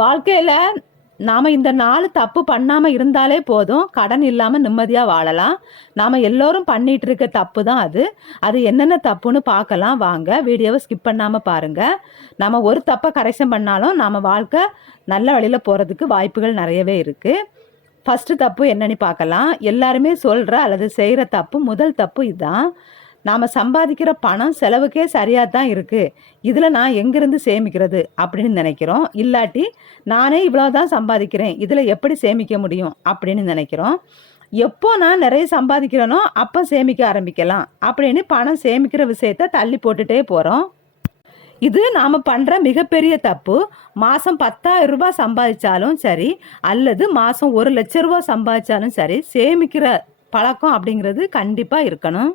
வாழ்க்கையில் நாம் இந்த நாலு தப்பு பண்ணாமல் இருந்தாலே போதும். கடன் இல்லாமல் நிம்மதியாக வாழலாம். நாம் எல்லோரும் பண்ணிட்டு இருக்க தப்பு தான் அது. அது என்னென்ன தப்புன்னு பார்க்கலாம். வாங்க வீடியோவை ஸ்கிப் பண்ணாமல் பாருங்கள் நம்ம ஒரு தப்பை கரெக்ஷன் பண்ணாலும் நம்ம வாழ்க்கை நல்ல வழியில் போகிறதுக்கு வாய்ப்புகள் நிறையவே இருக்குது ஃபஸ்ட்டு தப்பு என்னன்னு பார்க்கலாம். எல்லாருமே சொல்கிற அல்லது செய்கிற தப்பு முதல் தப்பு இதுதான் நாம் சம்பாதிக்கிற பணம் செலவுக்கே சரியாக தான் இருக்குது இதில் நான் எங்கேருந்து சேமிக்கிறது அப்படின்னு நினைக்கிறோம். இல்லாட்டி நானே இவ்வளோ தான் சம்பாதிக்கிறேன். இதில் எப்படி சேமிக்க முடியும் அப்படின்னு நினைக்கிறோம். எப்போ நான் நிறைய சம்பாதிக்கிறேனோ அப்போ சேமிக்க ஆரம்பிக்கலாம். அப்படின்னு பணம் சேமிக்கிற விஷயத்த தள்ளி போட்டுட்டே போகிறோம் இது நாம் பண்ணுற மிகப்பெரிய தப்பு. மாதம் பத்தாயிரம் ரூபாய் சம்பாதிச்சாலும் சரி அல்லது மாதம் ஒரு லட்ச ரூபா சம்பாதிச்சாலும் சரி சேமிக்கிற பழக்கம் அப்படிங்கிறது கண்டிப்பாக இருக்கணும்.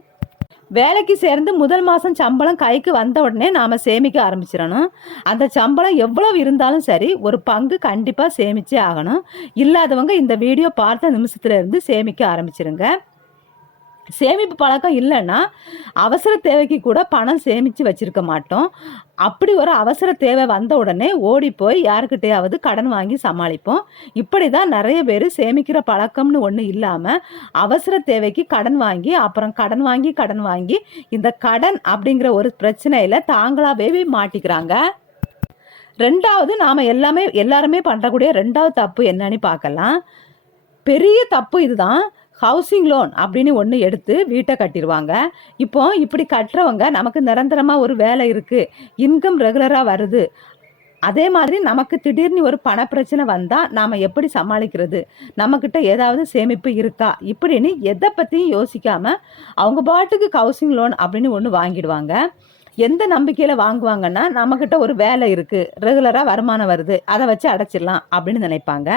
வேலைக்கு சேர்ந்து முதல் மாதம் சம்பளம் கைக்கு வந்த உடனே நாம் சேமிக்க ஆரம்பிச்சிடணும். அந்த சம்பளம் எவ்வளவு இருந்தாலும் சரி ஒரு பங்கு கண்டிப்பாக சேமிச்சே ஆகணும். இல்லாதவங்க இந்த வீடியோ பார்த்த நிமிஷத்துல இருந்து சேமிக்க ஆரம்பிச்சிருங்க. சேமிப்பு பழக்கம் இல்லைன்னா அவசர தேவைக்கு கூட பணம் சேமித்து வச்சிருக்க மாட்டோம். அப்படி ஒரு அவசர தேவை வந்த உடனே ஓடி போய் யாருக்கிட்டையாவது கடன் வாங்கி சமாளிப்போம். இப்படி தான் நிறைய பேர் சேமிக்கிற பழக்கம்னு ஒன்று இல்லாமல் அவசர தேவைக்கு கடன் வாங்கி அப்புறம் கடன் வாங்கி கடன் வாங்கி இந்த கடன் அப்படிங்கிற ஒரு பிரச்சனையில் தாங்களாகவே மாட்டிக்கிறாங்க? ரெண்டாவது நாம் எல்லாமே எல்லாருமே பண்ணுறக்கூடிய ரெண்டாவது தப்பு என்னன்னு பார்க்கலாம். பெரிய தப்பு இதுதான். ஹவுசிங் லோன் அப்படின்னு ஒன்று எடுத்து வீட்டை கட்டிடுவாங்க இப்போ இப்படி கட்டுறவங்க நமக்கு நிரந்தரமாக ஒரு வேலை இருக்குது இன்கம் ரெகுலராக வருது. அதே மாதிரி நமக்கு திடீர்னு ஒரு பண பிரச்சனை வந்தால் நாம் எப்படி சமாளிக்கிறது? நம்மக்கிட்ட ஏதாவது சேமிப்பு இருக்கா? இப்படின்னு எதை பற்றியும் யோசிக்காமல் அவங்க பாட்டுக்கு ஹவுசிங் லோன் அப்படின்னு ஒன்று வாங்கிடுவாங்க. எந்த நம்பிக்கையில் வாங்குவாங்கன்னா நம்மக்கிட்ட ஒரு வேலை இருக்குது ரெகுலராக வருமானம் வருது. அதை வச்சு அடைச்சிடலாம் அப்படின்னு நினைப்பாங்க.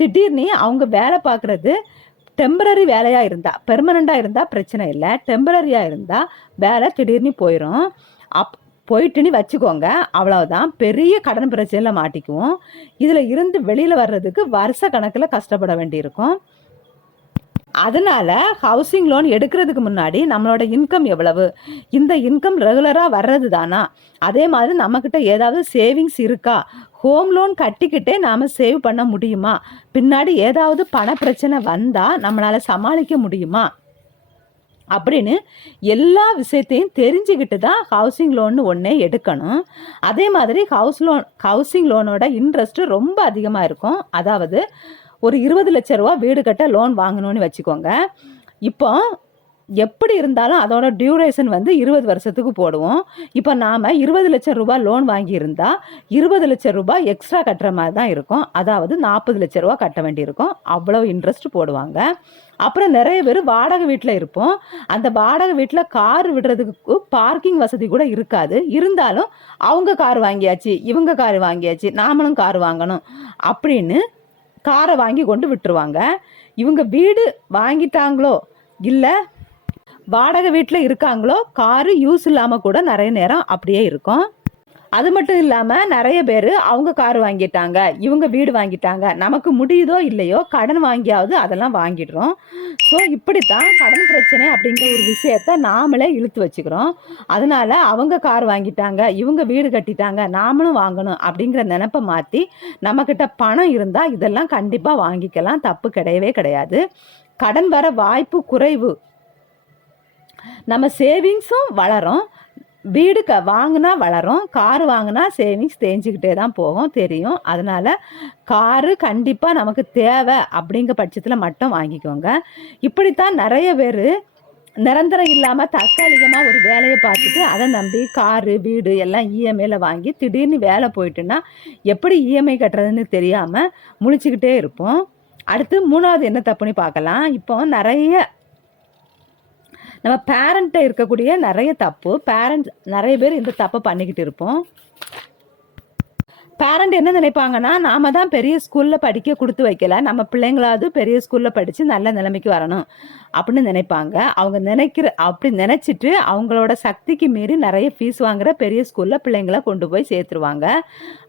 திடீர்னு அவங்க வேலை பார்க்குறது டெம்பரரி வேலையாக இருந்தால் பெர்மனண்ட்டாக இருந்தால் பிரச்சனை இல்லை. டெம்பரரியாக இருந்தால் வேலை திடீர்னு போயிடும் அப் போயிட்டுன்னு வச்சுக்கோங்க. அவ்வளவுதான். பெரிய கடன் பிரச்சனையில் மாட்டிக்குவோம். இதில் இருந்து வெளியில் வர்றதுக்கு வருஷ கணக்கில் கஷ்டப்பட வேண்டியிருக்கும். அதனால் ஹவுசிங் லோன் எடுக்கிறதுக்கு முன்னாடி நம்மளோட இன்கம் எவ்வளவு? இந்த இன்கம் ரெகுலராக வர்றது தானா? அதே மாதிரி நம்மக்கிட்ட ஏதாவது சேவிங்ஸ் இருக்கா? ஹோம் லோன் கட்டிக்கிட்டே நாம் சேவ் பண்ண முடியுமா? பின்னாடி ஏதாவது பண பிரச்சனை வந்தால் நம்மளால் சமாளிக்க முடியுமா? அப்படின்னு எல்லா விஷயத்தையும் தெரிஞ்சுக்கிட்டு தான் ஹவுசிங் லோன் ஒன்றே எடுக்கணும். அதே மாதிரி ஹவுஸ் லோன் ஹவுசிங் லோனோட இன்ட்ரெஸ்ட்டு ரொம்ப அதிகமாக இருக்கும். அதாவது ஒரு இருபது லட்ச ரூபா வீடு கட்ட லோன் வாங்கணும்னு வச்சுக்கோங்க. இப்போ எப்படி இருந்தாலும் அதோட டியூரேஷன் வந்து இருபது வருஷத்துக்கு போடுவோம். இப்போ நாம் இருபது லட்சம் ரூபாய் லோன் வாங்கியிருந்தா இருபது லட்சம் ரூபாய் எக்ஸ்ட்ரா கட்டுற மாதிரி தான் இருக்கும். அதாவது நாற்பது லட்ச ரூபா கட்ட வேண்டியிருக்கும். அவ்வளோ இன்ட்ரெஸ்ட் போடுவாங்க. அப்புறம் நிறைய பேர் வாடகை வீட்டில் இருப்போம். அந்த வாடகை வீட்டில் கார் விடுறதுக்கு பார்க்கிங் வசதி கூட இருக்காது. இருந்தாலும் அவங்க கார் வாங்கியாச்சு இவங்க கார் வாங்கியாச்சு நாமளும் கார் வாங்கணும் அப்படின்னு காரை வாங்கி கொண்டு விட்டுருவாங்க. இவங்க வீடு வாங்கிட்டாங்களோ? இல்லை வாடகை வீட்டில் இருக்காங்களோ? காரு யூஸ் இல்லாமல் கூட நிறைய நேரம் அப்படியே இருக்கும். அது மட்டும் இல்லாமல் நிறைய பேர் அவங்க கார் வாங்கிட்டாங்க இவங்க வீடு வாங்கிட்டாங்க. நமக்கு முடியுதோ இல்லையோ கடன் வாங்கியாவது அதெல்லாம் வாங்கிடுறோம். ஸோ இப்படித்தான் கடன் பிரச்சனை அப்படிங்கிற ஒரு விஷயத்த நாமளே இழுத்து வச்சுக்கிறோம். அதனால அவங்க கார் வாங்கிட்டாங்க இவங்க வீடு கட்டிட்டாங்க நாமளும் வாங்கணும் அப்படிங்கிற நினப்பை மாற்றி நம்மக்கிட்ட பணம் இருந்தால் இதெல்லாம் கண்டிப்பாக வாங்கிக்கலாம். தப்பு கிடையவே கிடையாது. கடன் வர வாய்ப்பு குறைவு. நம்ம சேவிங்ஸும் வளரும். வீடு க வாங்கினா வளரும் கார் வாங்கினா சேவிங்ஸ் தேஞ்சிக்கிட்டே தான் போகும் தெரியும். அதனால் காரு கண்டிப்பாக நமக்கு தேவை அப்படிங்கிற பட்சத்தில் மட்டும் வாங்கிக்கோங்க. இப்படித்தான் நிறைய பேர் நிரந்தரம் இல்லாமல் தற்காலிகமாக ஒரு வேலையை பார்த்துட்டு அதை நம்பி காரு வீடு எல்லாம் இஎம்ஐயில் வாங்கி திடீர்னு வேலை போயிட்டுன்னா எப்படி இஎம்ஐ கட்டுறதுன்னு தெரியாமல் முழிச்சுக்கிட்டே இருப்போம். அடுத்து மூணாவது என்ன தப்புன்னு பார்க்கலாம். இப்போ நிறைய நம்ம பேரண்ட்டை இருக்கக்கூடிய நிறைய தப்பு பேரண்ட்ஸ் நிறைய பேர் இந்த தப்பை பண்ணிக்கிட்டு இருப்போம். பேரண்ட் என்ன நினைப்பாங்கன்னா நாம தான் பெரிய ஸ்கூலில் படிக்க கொடுத்து வைக்கல. நம்ம பிள்ளைங்களாவது பெரிய ஸ்கூலில் படித்து நல்ல நிலைமைக்கு வரணும் அப்படின்னு நினைப்பாங்க. அவங்க நினைக்கிற அப்படி நினச்சிட்டு அவங்களோட சக்திக்கு மீறி நிறைய ஃபீஸ் வாங்குற பெரிய ஸ்கூலில் பிள்ளைங்கள கொண்டு போய் சேர்த்துருவாங்க.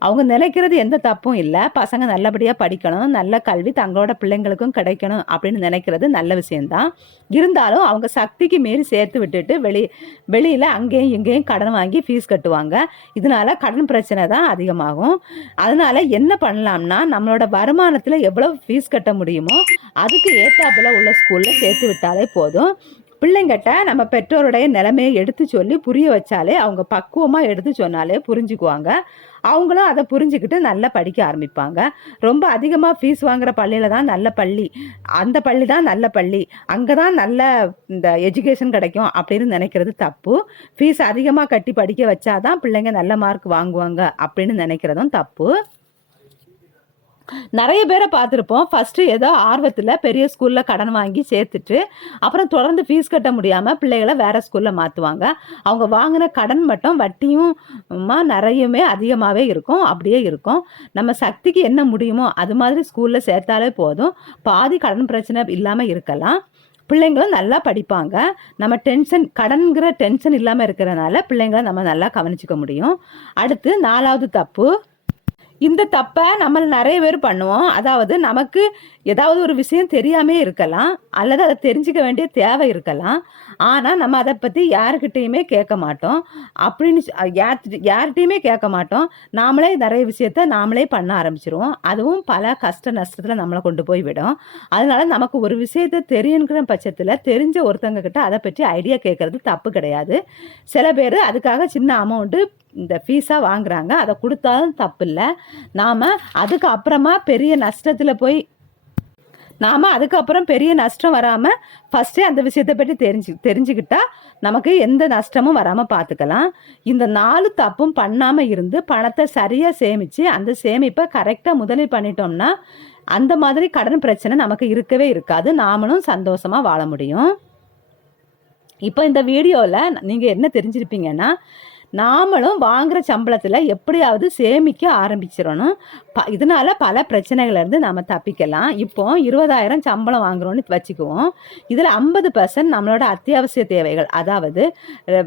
அவங்க நினைக்கிறது எந்த தப்பும் இல்லை. பசங்க நல்லபடியாக படிக்கணும். நல்ல கல்வி தங்களோட பிள்ளைங்களுக்கும் கிடைக்கணும் அப்படின்னு நினைக்கிறது நல்ல விஷயம்தான். இருந்தாலும் அவங்க சக்திக்கு மீறி சேர்த்து விட்டுட்டு வெளி வெளியில் அங்கேயும் இங்கேயும் கடன் வாங்கி ஃபீஸ் கட்டுவாங்க. இதனால கடன் பிரச்சனை தான் அதிகமாகும். அதனால என்ன பண்ணலாம்னா நம்மளோட வருமானத்தில் எவ்வளோ ஃபீஸ் கட்ட முடியுமோ அதுக்கு ஏத்தாப்புல உள்ள ஸ்கூலில் சேர்த்து விட்டாலே போதும். பிள்ளைங்கிட்ட நம்ம பெற்றோருடைய நிலைமையை எடுத்து சொல்லி புரிய வச்சாலே அவங்க பக்குவமாக எடுத்து சொன்னாலே புரிஞ்சுக்குவாங்க. அவங்களும் அதை புரிஞ்சுக்கிட்டு நல்லா படிக்க ஆரம்பிப்பாங்க. ரொம்ப அதிகமாக ஃபீஸ் வாங்குற பள்ளியில் தான் நல்ல பள்ளி. அந்த பள்ளி தான் நல்ல பள்ளி. அங்கே தான் நல்ல இந்த எஜுகேஷன் கிடைக்கும் அப்படின்னு நினைக்கிறது தப்பு. ஃபீஸ் அதிகமாக கட்டி படிக்க வச்சாதான் பிள்ளைங்க நல்ல மார்க் வாங்குவாங்க அப்படின்னு நினைக்கிறதும் தப்பு. நிறைய பேரை பார்த்துருப்போம். ஃபஸ்ட்டு ஏதோ ஆர்வத்தில் பெரிய ஸ்கூலில் கடன் வாங்கி சேர்த்துட்டு அப்புறம் தொடர்ந்து ஃபீஸ் கட்ட முடியாமல் பிள்ளைகளை வேறு ஸ்கூலில் மாற்றுவாங்க அவங்க வாங்கின கடன் மட்டும் வட்டியும் நிறையுமே அதிகமாகவே இருக்கும். அப்படியே இருக்கும். நம்ம சக்திக்கு என்ன முடியுமோ அது மாதிரி ஸ்கூலில் சேர்த்தாலே போதும். பாதி கடன் பிரச்சனை இல்லாமல் இருக்கலாம். பிள்ளைங்களும் நல்லா படிப்பாங்க. நம்ம டென்ஷன் கடன்கிற டென்ஷன் இல்லாமல் இருக்கிறனால பிள்ளைங்களை நம்ம நல்லா கவனிச்சிக்க முடியும். அடுத்து நாலாவது தப்பு இந்த தப்பை நம்ம நிறைய பேர் பண்ணுவோம். அதாவது நமக்கு ஏதாவது ஒரு விஷயம் தெரியாமே இருக்கலாம். அல்லது அதை தெரிஞ்சுக்க வேண்டிய தேவை இருக்கலாம். ஆனால் நம்ம அதை பற்றி யாருக்கிட்டேயுமே கேட்க மாட்டோம். அப்படின்னு சொ- யார்கிட்ட- கேட்க மாட்டோம். நாமளே நிறைய விஷயத்த நாமளே பண்ண ஆரம்பிச்சிருவோம். அதுவும் பல கஷ்ட நஷ்டத்தில் நம்மளை கொண்டு போய் விடும். அதனால நமக்கு ஒரு விஷயத்த தெரியுங்கிற பட்சத்தில் தெரிஞ்ச ஒருத்தங்க கிட்ட அதை பற்றி ஐடியா கேட்கறது தப்பு கிடையாது. சில பேர் அதுக்காக சின்ன அமௌண்ட்டு இந்த ஃபீஸாக வாங்குறாங்க. அதை கொடுத்தாலும் தப்பு இல்லை நாம் அதுக்கு அப்புறமா பெரிய நஷ்டத்தில் போய் நாம் அதுக்கப்புறம் பெரிய நஷ்டம் வராமல் ஃபஸ்ட்டே அந்த விஷயத்தை பற்றி தெரிஞ்சு தெரிஞ்சுக்கிட்டா நமக்கு எந்த நஷ்டமும் வராமல் பார்த்துக்கலாம் இந்த நாலு தப்பும் பண்ணாமல் இருந்து பணத்தை சரியாக சேமித்து அந்த சேமிப்பை கரெக்டாக முதலீடு பண்ணிட்டோம்னா அந்த மாதிரி கடன் பிரச்சனை நமக்கு இருக்கவே இருக்காது. நாமளும் சந்தோஷமாக வாழ முடியும். இப்போ இந்த வீடியோவில் நீங்கள் என்ன தெரிஞ்சிருப்பீங்கன்னா நாமளும் வாங்குற சம்பளத்தில் எப்படியாவது சேமிக்க ஆரம்பிச்சிடணும். ப இதனால பல பிரச்சனைகள்லேருந்து நம்ம தப்பிக்கலாம். இப்போ இருபதாயிரம் சம்பளம் வாங்குறோன்னு வச்சுக்குவோம். இதில் ஐம்பது பர்சன்ட் நம்மளோட அத்தியாவசிய தேவைகள். அதாவது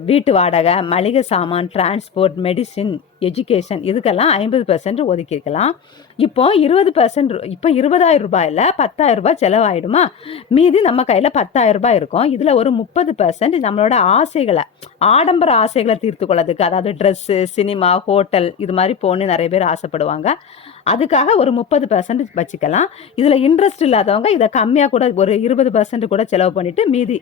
வீட்டு வாடகை மளிகை சாமான் டிரான்ஸ்போர்ட் மெடிசின் எஜுகேஷன் இதுக்கெல்லாம் ஐம்பது பர்சன்ட் ஒதுக்கியிருக்கலாம். இப்போ இருபது பர்சன்ட் இப்போ இருபதாயிரம் ரூபாயில் பத்தாயிரம் ரூபாய் செலவாயிடுமா? மீதி நம்ம கையில் பத்தாயிரம் ரூபாய் இருக்கும். இதில் ஒரு முப்பது பர்சன்ட் நம்மளோட ஆசைகளை ஆடம்பர ஆசைகளை தீர்த்து கொள்ளதுக்கு அதாவது ட்ரெஸ்ஸு சினிமா ஹோட்டல் இது மாதிரி போகணுன்னு நிறைய பேர் ஆசைப்படுவாங்க. அதுக்காக ஒரு முப்பது பர்சன்ட் வச்சுக்கலாம். இதில் இன்ட்ரெஸ்ட் இல்லாதவங்க இதை கம்மியாக கூட ஒரு இருபது பர்சன்ட் கூட செலவு பண்ணிவிட்டு மீதி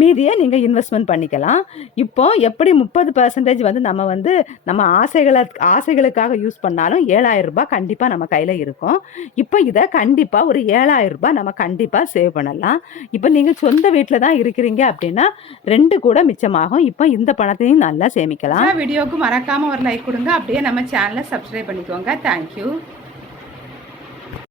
மீதியை நீங்கள் இன்வெஸ்ட்மெண்ட் பண்ணிக்கலாம். இப்போ எப்படி முப்பது பர்சன்டேஜ் வந்து நம்ம வந்து நம்ம ஆசைகளை ஆசைகளுக்காக யூஸ் பண்ணாலும் ஏழாயிரம் ரூபாய் கண்டிப்பாக நம்ம கையில் இருக்கும். இப்போ இதை கண்டிப்பாக ஒரு ஏழாயிரம் ரூபாய் நம்ம கண்டிப்பாக சேவ் பண்ணலாம். இப்போ நீங்கள் சொந்த வீட்டில் தான் இருக்கிறீங்க அப்படின்னா ரெண்டு கூட மிச்சமாகும். இப்போ இந்த பணத்தையும் நல்லா சேமிக்கலாம். வீடியோவுக்கு மறக்காமல் ஒரு லைக் கொடுங்க. அப்படியே நம்ம சேனலை சப்ஸ்கிரைப் பண்ணிக்கோங்க. தேங்க்யூ